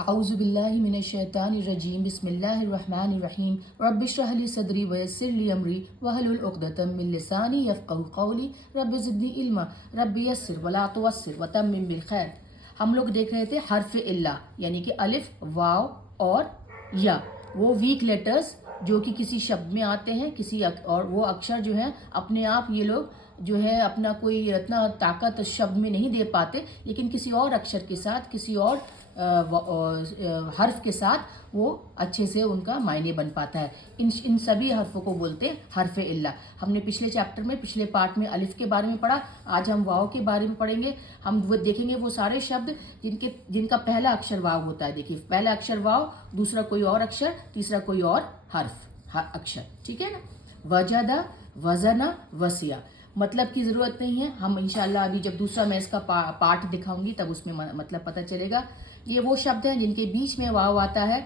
اعوذ باللہ من الشیطان الرجیم بسم اللہ الرحمن الرحیم رب اشرح لی صدری ویسر لی امری واحلل عقدۃ من لسانی یفقهوا قولی رب زدنی علما رب یسر ولا تعسر وتمم بالخیر۔ ہم لوگ دیکھ رہے تھے حرف اللہ یعنی کہ الف، واو اور یا، وہ ویک لیٹرز جو کہ کسی شبد میں آتے ہیں، اور وہ اکثر جو ہے اپنے آپ یہ لوگ جو ہے اپنا کوئی اتنا طاقت شبد میں نہیں دے پاتے، لیکن کسی اور اکثر کے ساتھ، کسی اور حرف کے ساتھ وہ اچھے سے ان کا معنی بن پاتا ہے۔ ان سبھی حرفوں کو بولتے ہیں حرف علہ۔ ہم نے پچھلے چیپٹر میں، پچھلے پارٹ میں الف کے بارے میں پڑھا، آج ہم واو کے بارے میں پڑھیں گے۔ ہم وہ دیکھیں گے وہ سارے شبد جن کا پہلا اکثر واو ہوتا ہے۔ دیکھیے پہلا اکثر واو، دوسرا کوئی اور اکثر، تیسرا کوئی اور حرف اکثر، ٹھیک ہے نا۔ وجدہ، وزنہ، وسیع، مطلب کی ضرورت نہیں ہے، ہم انشاءاللہ ابھی جب دوسرا میں اس کا پارٹ دکھاؤں گی تب اس میں مطلب پتہ چلے گا۔ یہ وہ شبد ہیں جن کے بیچ میں واو آتا ہے۔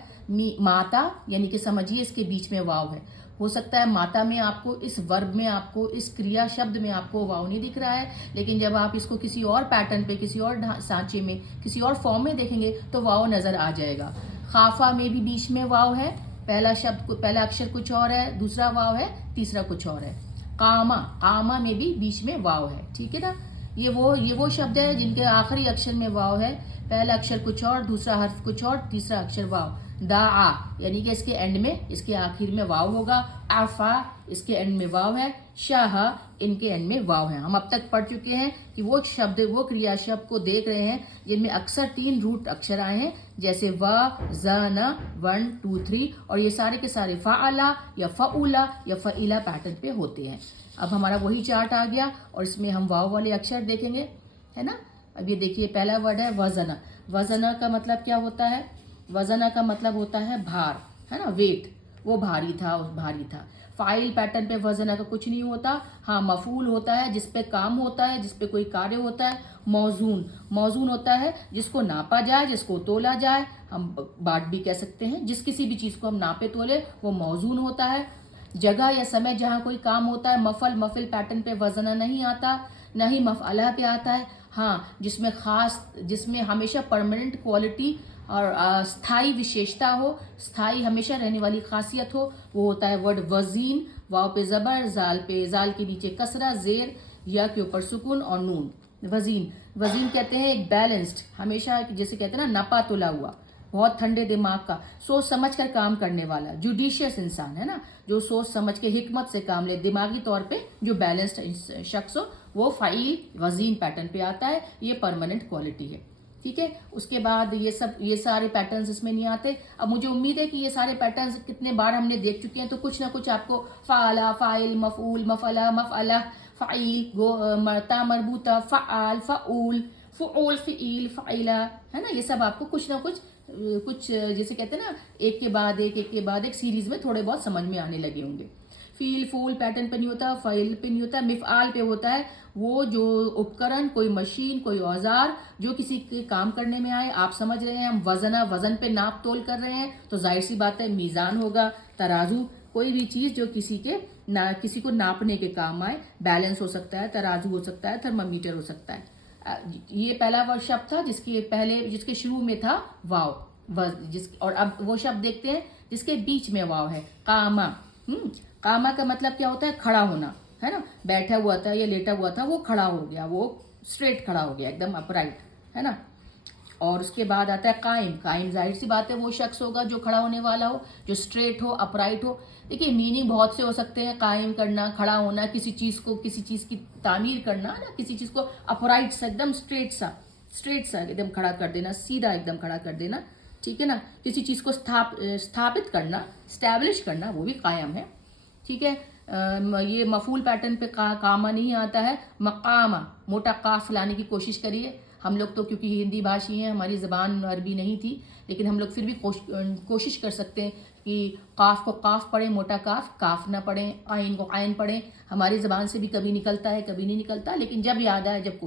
ماتا یعنی کہ سمجھیے اس کے بیچ میں واو ہے۔ ہو سکتا ہے ماتا میں آپ کو، اس ورب میں آپ کو، اس کریا شبد میں آپ کو واو نہیں دکھ رہا ہے، لیکن جب آپ اس کو کسی اور پیٹرن پہ، کسی اور سانچے میں، کسی اور فارم میں دیکھیں گے تو واو نظر آ جائے گا۔ خافا میں بھی بیچ میں واو ہے، پہلا اکثر کچھ اور ہے، دوسرا واو ہے، تیسرا کچھ اور ہے۔ قامہ میں بھی بیچ میں واو ہے، ٹھیک ہے نا۔ یہ وہ شبد ہے جن کے آخری اکثر میں واو ہے، پہلا اکثر کچھ اور، دوسرا حرف کچھ اور، تیسرا اکثر واو۔ دعا یعنی کہ اس کے اینڈ میں، اس کے آخر میں واو ہوگا۔ عفا اس کے اینڈ میں واو ہے۔ شاہ ان کے اینڈ میں واو ہے۔ ہم اب تک پڑھ چکے ہیں کہ وہ شبد، وہ کریا شبد کو دیکھ رہے ہیں جن میں اکثر 3 روٹ اکثر آئے ہیں، جیسے وا، زن، 1 2 3، اور یہ سارے کے سارے فعلا یا فعولا یا فعیلا پیٹرن پہ ہوتے ہیں۔ اب ہمارا وہی چارٹ آ گیا اور اس میں ہم واو والے اکثر دیکھیں گے، ہے نا۔ اب یہ دیکھیے پہلا ورڈ ہے وزنہ۔ وزنہ کا مطلب کیا ہوتا ہے؟ وزنہ کا مطلب ہوتا ہے بھار، ہے نا، ویٹ، وہ بھاری تھا، بھاری تھا۔ فاعل پیٹرن پہ وزنہ کا کچھ نہیں ہوتا، ہاں مفعول ہوتا ہے جس پہ کام ہوتا ہے، جس پہ کوئی کاریہ ہوتا ہے۔ موزون ہوتا ہے جس کو ناپا جائے، جس کو تولا جائے، ہم باٹ بھی کہہ سکتے ہیں، جس کسی بھی چیز کو ہم ناپے تولے وہ موزون ہوتا ہے۔ جگہ یا سمے جہاں کوئی کام ہوتا ہے، مفعل پیٹرن پہ وزنہ نہیں آتا، نہ ہی مفعلہ پہ آتا ہے۔ ہاں جس میں ہمیشہ پرماننٹ کوالٹی اور استھائی وشیشتا ہو، استھائی ہمیشہ رہنے والی خاصیت ہو، وہ ہوتا ہے ورڈ وزین۔ واو پہ زبر، زال کے نیچے کسرہ، زیر، یا کے اوپر سکون اور نون۔ وزین کہتے ہیں ایک بیلنسڈ، ہمیشہ جیسے کہتے ہیں نا نپا تلا ہوا، بہت ٹھنڈے دماغ کا، سوچ سمجھ کر کام کرنے والا، جوڈیشیس انسان، ہے نا، جو سوچ سمجھ کے حکمت سے کام لے، دماغی طور پہ جو بیلنسڈ شخص ہو، وہ فعیل وزین پیٹرن پہ آتا ہے، یہ پرماننٹ کوالٹی ہے، ٹھیک ہے۔ اس کے بعد یہ سارے پیٹرنز اس میں نہیں آتے۔ اب مجھے امید ہے کہ یہ سارے پیٹرنز کتنے بار ہم نے دیکھ چکے ہیں، تو کچھ نہ کچھ آپ کو فعلا، فاعل، مفعول، مفعلہ، مفعلہ، فعیل، مرتا، مربوطہ، فعال، فعول، فعول، فعیل، فعیلہ، ہے نا، یہ سب آپ کو کچھ نہ کچھ جیسے کہتے ہیں نا ایک کے بعد ایک سیریز میں تھوڑے بہت سمجھ میں آنے لگے ہوں گے۔ فیل، فول پیٹرن پہ نہیں ہوتا، فعل پہ نہیں ہوتا، مفعال پہ ہوتا ہے، وہ جو اپکرن، کوئی مشین، کوئی اوزار جو کسی کے کام کرنے میں آئے۔ آپ سمجھ رہے ہیں ہم وزن پہ ناپ تول کر رہے ہیں، تو ظاہر سی بات ہے میزان ہوگا، ترازو، کوئی بھی چیز جو کسی کو ناپنے کے کام آئے، بیلنس ہو سکتا ہے، ترازو ہو سکتا ہے، تھرمامیٹر ہو سکتا ہے۔ یہ پہلا شبد تھا جس کے شروع میں تھا واو، اور اب وہ شبد دیکھتے ہیں جس کے بیچ میں واو ہے، قامہ۔ قامہ کا مطلب کیا ہوتا ہے؟ کھڑا ہونا، ہے نا، بیٹھا ہوا تھا یا لیٹا ہوا تھا، وہ کھڑا ہو گیا، وہ اسٹریٹ کھڑا ہو گیا، ایک دم اپرائٹ، ہے نا۔ اور اس کے بعد آتا ہے قائم ظاہر سی بات ہے وہ شخص ہوگا جو کھڑا ہونے والا ہو، جو اسٹریٹ ہو، اپرائٹ ہو۔ دیکھیے میننگ بہت سے ہو سکتے ہیں، قائم کرنا، کھڑا ہونا، کسی چیز کی تعمیر کرنا، نا، کسی چیز کو اپرائٹ سا، ایک دم اسٹریٹ سا ایک دم کھڑا کر دینا، سیدھا ایک دم کھڑا کر دینا، ٹھیک ہے نا۔ کسی چیز کو استھاپت کرنا، اسٹیبلش کرنا، وہ بھی قائم ہے، ٹھیک ہے۔ یہ مفعول پیٹرن پہ قامہ نہیں آتا ہے، مقامہ، موٹا قاف لانے کی کوشش کریے۔ ہم لوگ تو کیونکہ ہندی بھاشی ہیں، ہماری زبان عربی نہیں تھی، لیکن ہم لوگ پھر بھی کوشش کر سکتے ہیں کہ قاف کو قاف پڑھیں، موٹا کاف نہ پڑھیں، عین کو عین پڑھیں۔ ہماری زبان سے بھی کبھی نکلتا ہے، کبھی نہیں نکلتا، لیکن جب یاد آئے، جب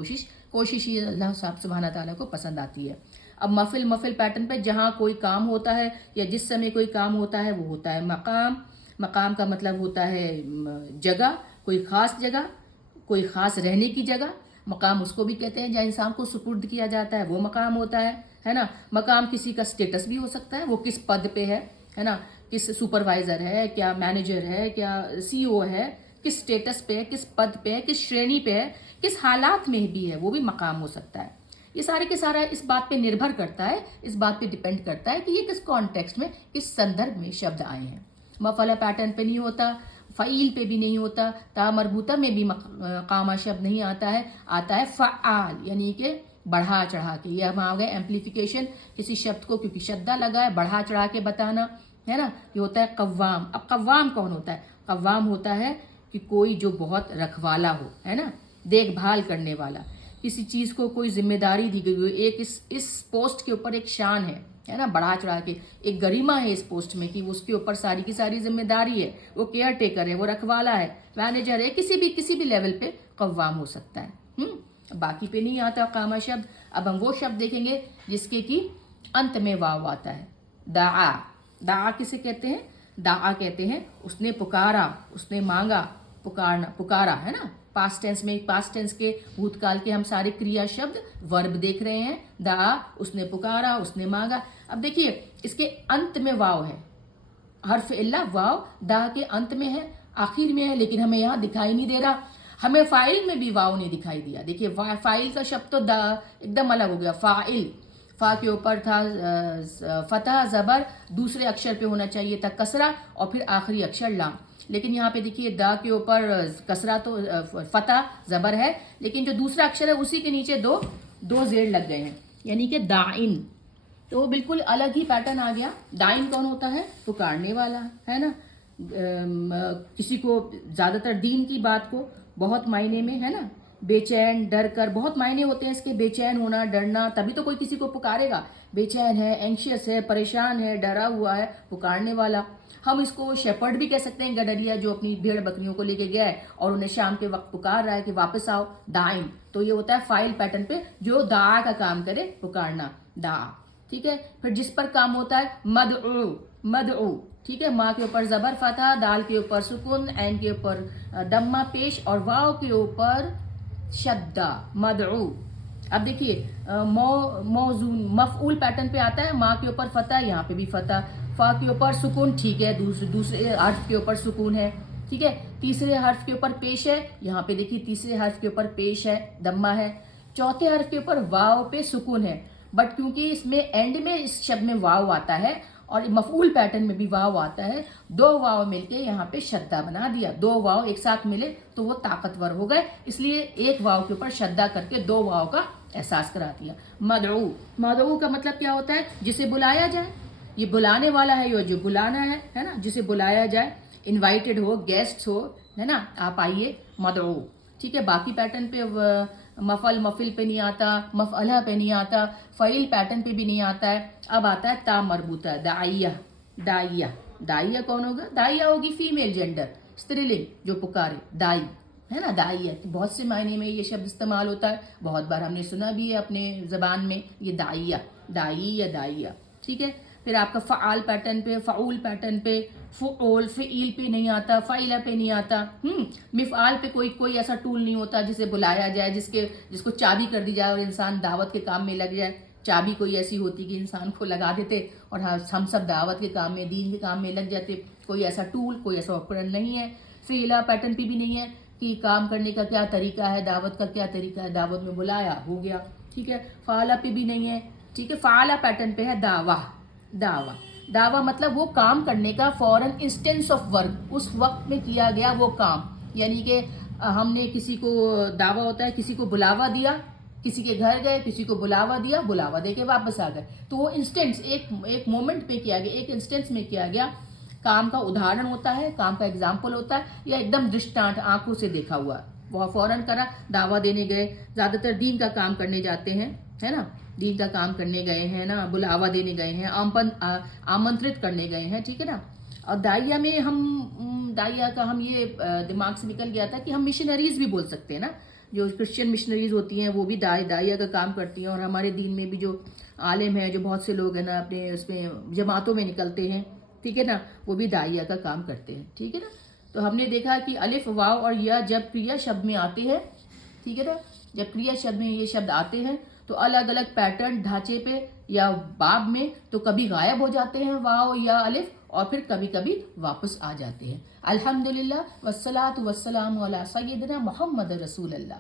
کوشش ہی اللہ صاحب سبحانہ تعالیٰ کو پسند آتی ہے۔ اب مفعل پیٹرن پہ جہاں کوئی کام ہوتا ہے یا جس سمے کوئی کام ہوتا ہے وہ ہوتا ہے مقام کا مطلب ہوتا ہے جگہ، کوئی خاص جگہ، کوئی خاص رہنے کی جگہ۔ مقام اس کو بھی کہتے ہیں جہاں انسان کو سپرد کیا جاتا ہے، وہ مقام ہوتا ہے نا. مقام کسی کا سٹیٹس بھی ہو سکتا ہے، وہ کس پد پہ ہے نا، کس سپروائزر ہے، کیا مینیجر ہے، کیا سی او ہے، کس سٹیٹس پہ ہے، کس پد پہ ہے، کس شرینی پہ ہے، کس حالات میں بھی ہے، وہ بھی مقام ہو سکتا ہے. یہ سارے کے سارا اس بات پہ نربھر کرتا ہے، اس بات پہ ڈیپینڈ کرتا ہے کہ یہ کس کانٹیکسٹ میں، کس سندرب میں شبد آئے ہیں. مفعلہ پیٹرن پہ نہیں ہوتا، فعیل پہ بھی نہیں ہوتا، تا مربوطہ میں بھی مقامہ شبد نہیں آتا ہے فعال، یعنی کہ بڑھا چڑھا کے. یہ ہم آ گئے ایمپلیفیکیشن، کسی شبد کو کیونکہ شدہ لگا ہے بڑھا چڑھا کے بتانا ہے نا. یہ ہوتا ہے قوام. اب قوام کون ہوتا ہے؟ قوام ہوتا ہے کہ کوئی جو بہت رکھوالا ہو، ہے نا، دیکھ بھال کرنے والا. کسی چیز کو کوئی ذمہ داری دی گئی ہو، ایک اس پوسٹ کے اوپر ایک شان ہے نا، بڑھا چڑھا کے ایک گریما ہے اس پوسٹ میں کہ اس کے اوپر ساری کی ساری ذمہ داری ہے، وہ کیئر ٹیکر ہے، وہ رکھوالا ہے، مینیجر ہے، کسی بھی لیول پہ قوام ہو سکتا ہے. باقی پہ نہیں آتا قامہ شبد. اب ہم وہ شبد دیکھیں گے جس کے کی انت میں واو آتا ہے. دعا. دعا کسے کہتے ہیں؟ دعا کہتے ہیں اس نے پکارا، اس نے مانگا. پکارا ہے نا، پاسٹ ٹینس میں، پاسٹ ٹینس کے بھوتکال کے ہم سارے کریا شبد ورب دیکھ رہے ہیں. دعا، اس نے پکارا، اس نے مانگا. اب دیکھیے اس کے انت میں واو ہے، حرف علہ واو دا کے انت میں ہے، آخر میں ہے، لیکن ہمیں یہاں دکھائی نہیں دے رہا. ہمیں فاعل میں بھی واو نہیں دکھائی دیا. دیکھیے فاعل کا شبد تو دا ایک دم الگ ہو گیا. فاعل، فا کے اوپر تھا فتح زبر، دوسرے اکشر پہ ہونا چاہیے تھا کسرہ، اور پھر آخری اکشر لام. لیکن یہاں پہ دیکھیے دا کے اوپر کسرہ تو فتح زبر ہے، لیکن جو دوسرا اکشر ہے اسی کے نیچے دو زیر لگ گئے ہیں، یعنی کہ دائن. تو بالکل الگ ہی پیٹرن آ گیا. دائن کون ہوتا ہے؟ پکارنے والا ہے نا. کسی کو زیادہ تر دین کی بات کو بہت معنی میں ہے نا، بے چین، ڈر کر، بہت معنی ہوتے ہیں اس کے. بے چین ہونا، ڈرنا، تبھی تو کوئی کسی کو پکارے گا. بے چین ہے، اینکشیس ہے، پریشان ہے، ڈرا ہوا ہے، پکارنے والا. ہم اس کو شیپرڈ بھی کہہ سکتے ہیں، گڈریا جو اپنی بھیڑ بکریوں کو لے کے گیا ہے اور انہیں شام کے وقت پکار رہا ہے کہ واپس آؤ. دائن تو یہ ہوتا ہے فاعل پیٹرن پہ جو دعا کا کام کرے، پکارنا، دعا. ٹھیک ہے. پھر جس پر کام ہوتا ہے مدعو. مدعو ٹھیک ہے، ماں کے اوپر زبر فتح، دال کے اوپر سکون، عین کے اوپر دمہ پیش، اور واو کے اوپر شدہ. مدعو. اب دیکھیے موزون مفعول پیٹرن پہ آتا ہے، ماں کے اوپر فتح، یہاں پہ بھی فتح. فا کے اوپر سکون، ٹھیک ہے، دوسرے حرف کے اوپر سکون ہے. ٹھیک ہے. تیسرے حرف کے اوپر پیش ہے، یہاں پہ دیکھیے تیسرے حرف کے اوپر پیش ہے، دمہ ہے. چوتھے حرف کے اوپر واو پہ سکون ہے. بٹ کیونکہ اس میں اینڈ میں اس شبد میں واو آتا ہے اور مفعول پیٹرن میں بھی واو آتا ہے، دو واو مل کے یہاں پہ شدہ بنا دیا. دو واو ایک ساتھ ملے تو وہ طاقتور ہو گئے، اس لیے ایک واو کے اوپر شدہ کر کے دو واو کا احساس کرا دیا. مدعو. مدعو کا مطلب کیا ہوتا ہے؟ جسے بلایا جائے. یہ بلانے والا ہے، یہ جو بلانا ہے نا، جسے بلایا جائے، انوائٹڈ ہو، گیسٹ ہو، ہے نا، آپ آئیے. مدعو. ٹھیک ہے. باقی پیٹرن پہ مفعل پہ نہیں آتا، مفعلہ پہ نہیں آتا، فعیل پیٹرن پہ بھی نہیں آتا ہے. اب آتا ہے تا مربوطہ. داعیہ. داعیہ. داعیہ کون ہوگا؟ داعیہ ہوگی فیمیل جینڈر، استریلنگ، جو پکارے، دائی ہے نا. داعیہ بہت سے معنی میں یہ شبد استعمال ہوتا ہے، بہت بار ہم نے سنا بھی ہے اپنے زبان میں یہ داعیہ، دائی یا داعیہ. ٹھیک ہے. پھر آپ کا فعال پیٹرن پہ، فعول پیٹرن پہ، فعول، فعیل پہ نہیں آتا، فعیلہ پہ نہیں آتا. مفعال پہ کوئی ایسا ٹول نہیں ہوتا جسے بلایا جائے، جس کو چابی کر دی جائے اور انسان دعوت کے کام میں لگ جائے. چابی کوئی ایسی ہوتی کہ انسان کو لگا دیتے اور ہم سب دعوت کے کام میں، دین کے کام میں لگ جاتے. کوئی ایسا ٹول، کوئی ایسا اپکرن نہیں ہے. فعیلہ پیٹرن پہ بھی نہیں ہے کہ کام کرنے کا کیا طریقہ ہے، دعوت کا کیا طریقہ ہے، دعوت میں بلایا، ہو گیا. ٹھیک ہے. فعالہ پہ بھی نہیں ہے. ٹھیک ہے. فعالہ پیٹرن پہ ہے دعویٰ. دعویٰ. دعویٰ مطلب وہ کام کرنے کا فوراً انسٹنس آف ورک، اس وقت میں کیا گیا وہ کام. یعنی کہ ہم نے کسی کو، دعویٰ ہوتا ہے کسی کو بلاوا دیا، کسی کے گھر گئے، کسی کو بلاوا دیا، بلاوا دے کے واپس آ گئے، تو وہ انسٹنس ایک مومنٹ پہ کیا گیا، ایک انسٹنس میں کیا گیا. کام کا ادھارن ہوتا ہے، کام کا اگزامپل ہوتا ہے، یا ایک دم درشٹانت، آنکھوں سے دیکھا ہوا، وہ فوراً کرا. دعویٰ دینے گئے، زیادہ تر دین کا کام کرنے جاتے ہیں، ہے نا، دین کا کام کرنے گئے ہیں نا، بلاوا دینے گئے ہیں، آمنترت کرنے گئے ہیں. ٹھیک ہے نا. اور داعیہ میں داعیہ کا ہم یہ دماغ سے نکل گیا تھا کہ ہم مشنریز بھی بول سکتے ہیں نا، جو کرسچن مشنریز ہوتی ہیں وہ بھی داعیہ کا کام کرتی ہیں. اور ہمارے دین میں بھی جو عالم ہیں، جو بہت سے لوگ ہیں نا اپنے اس میں جماعتوں میں نکلتے ہیں، ٹھیک ہے نا، وہ بھی داعیہ کا کام کرتے ہیں. ٹھیک ہے نا. تو ہم نے دیکھا کہ الف، واو اور یا جب کریا شبد میں آتے ہیں، ٹھیک ہے نا، جب کریا شبد میں یہ شبد آتے ہیں تو الگ الگ پیٹرن ڈھانچے پہ یا باب میں تو کبھی غائب ہو جاتے ہیں واو یا الف، اور پھر کبھی کبھی واپس آ جاتے ہیں۔ الحمدللہ والصلاۃ والسلام علی سیدنا محمد رسول اللہ۔